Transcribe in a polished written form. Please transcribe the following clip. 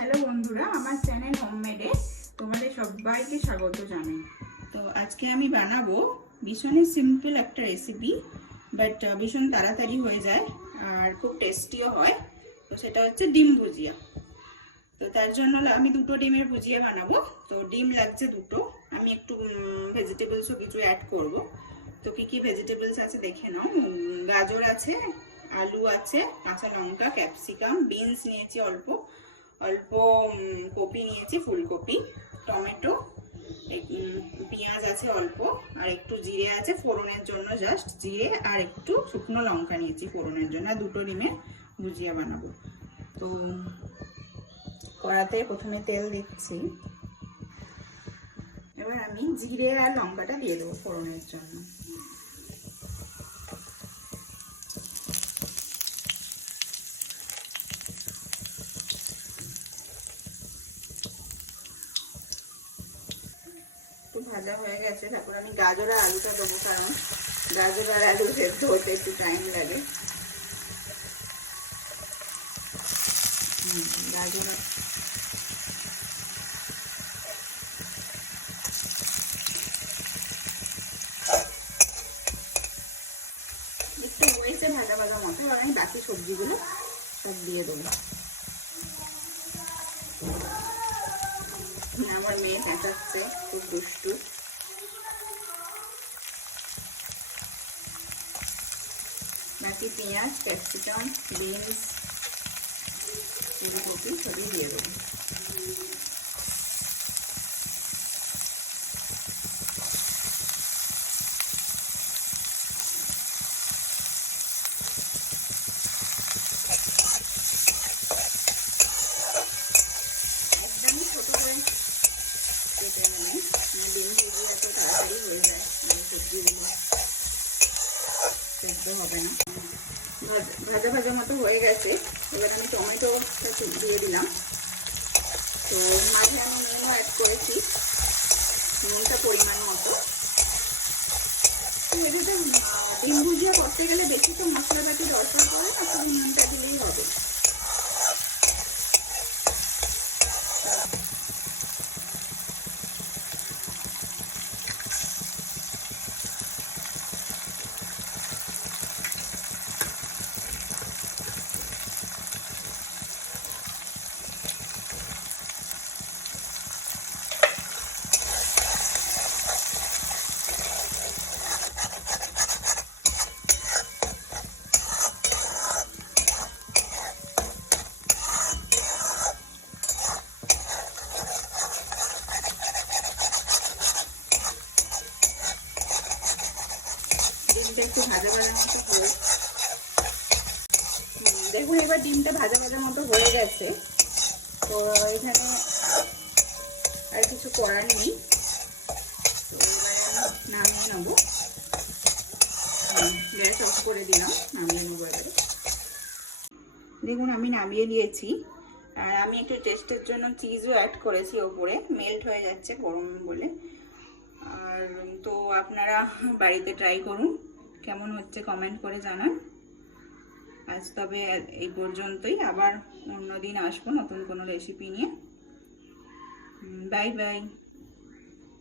Hello বন্ধুরা, আমার channel হোমমেডে তোমাদের সবাইকে স্বাগত জানাই। তো আজকে আমি বানাবো ভীষণই সিম্পল একটা রেসিপি, বাট ভীষণ তাড়াতাড়ি হয়ে যায় আর খুব টেস্টিও হয়। তো সেটা হচ্ছে ডিম ভুজিয়া। তো তার জন্য আমি দুটো ডিমের ভুজিয়া বানাবো। তো ডিম লাগছে দুটো, আমি একটু ভেজিটেবলসও কিছু অ্যাড করব। তো কি কি ভেজিটেবলস আছে দেখে নাও। গাজর আছে, আলু আছে, কাঁচা লঙ্কা, ক্যাপসিকাম, বিনস নিয়েছি অল্প অল্প, কপি নিয়েছি, ফুলকপি, টমেটো, পেঁয়াজ আছে অল্প, আর একটু জিরে আছে ফোড়নের জন্য, জাস্ট জিরে, আর একটু শুকনো লঙ্কা নিয়েছি ফোড়নের জন্য। আর দুটো ডিমের ভুজিয়া বানাবো। তো কড়াতে প্রথমে তেল দিচ্ছি, এবার আমি জিরে আর লঙ্কাটা দিয়ে দেবো ফোড়নের জন্য। ভাজা হয়ে গেছে, তারপর আমি গাজর আর আলুটা দেবো, কারণ গাজর আর আলু সেদ্ধ হতে একটু টাইম লাগে। গাজর একটু হয়েছে ভাজা ভাজা মতো, আর আমি বাকি সবজিগুলো সব দিয়ে দেবো। আমার মেয়ে চেঁচাচ্ছে, খুব দুষ্টু। বাকি পেঁয়াজ, ক্যাপসিকাম, বিনস, ফুলকপি সবই দিয়ে দেবো। একদমই ছোটো করে কেটে নেবে, ডিম ভেজে এত তাড়াতাড়ি হয়ে যায়, সবজিগুলো সেদ্ধ হবে না। ভাজা ভাজা মতো হয়ে গেছে, এবার আমি টমেটোটা দিয়ে দিলাম। তো মাঝে আমি নুনও অ্যাড করেছি, নুনটা পরিমাণ মতো। এটাতে ডিম ভুজিয়া করতে গেলে বেশি তো মশলাপাতি দরকার পড়ে না, শুধু নুনটা দিলেই হবে। একটু ভাজা ভাজা মতো হয়ে, দেখুন এবার ডিমটা ভাজা ভাজা মতো হয়ে গেছে। তো এখানে আর কিছু করার নেই, তো এবারে আমি নামিয়ে নেবো। গ্যাস অফ করে দিলাম, নামিয়ে নেবো এবারে। দেখুন আমি নামিয়ে দিয়েছি, আর আমি একটু টেস্টের জন্য চিজও অ্যাড করেছি ওপরে, মেল্ট হয়ে যাচ্ছে গরম বলে। আর তো আপনারা বাড়িতে ট্রাই করুন, কেমন হচ্ছে কমেন্ট করে জানান। আজ তবে এই পর্যন্তই, আবার অন্যদিন আসবো নতুন কোনো রেসিপি নিয়ে। Bye bye.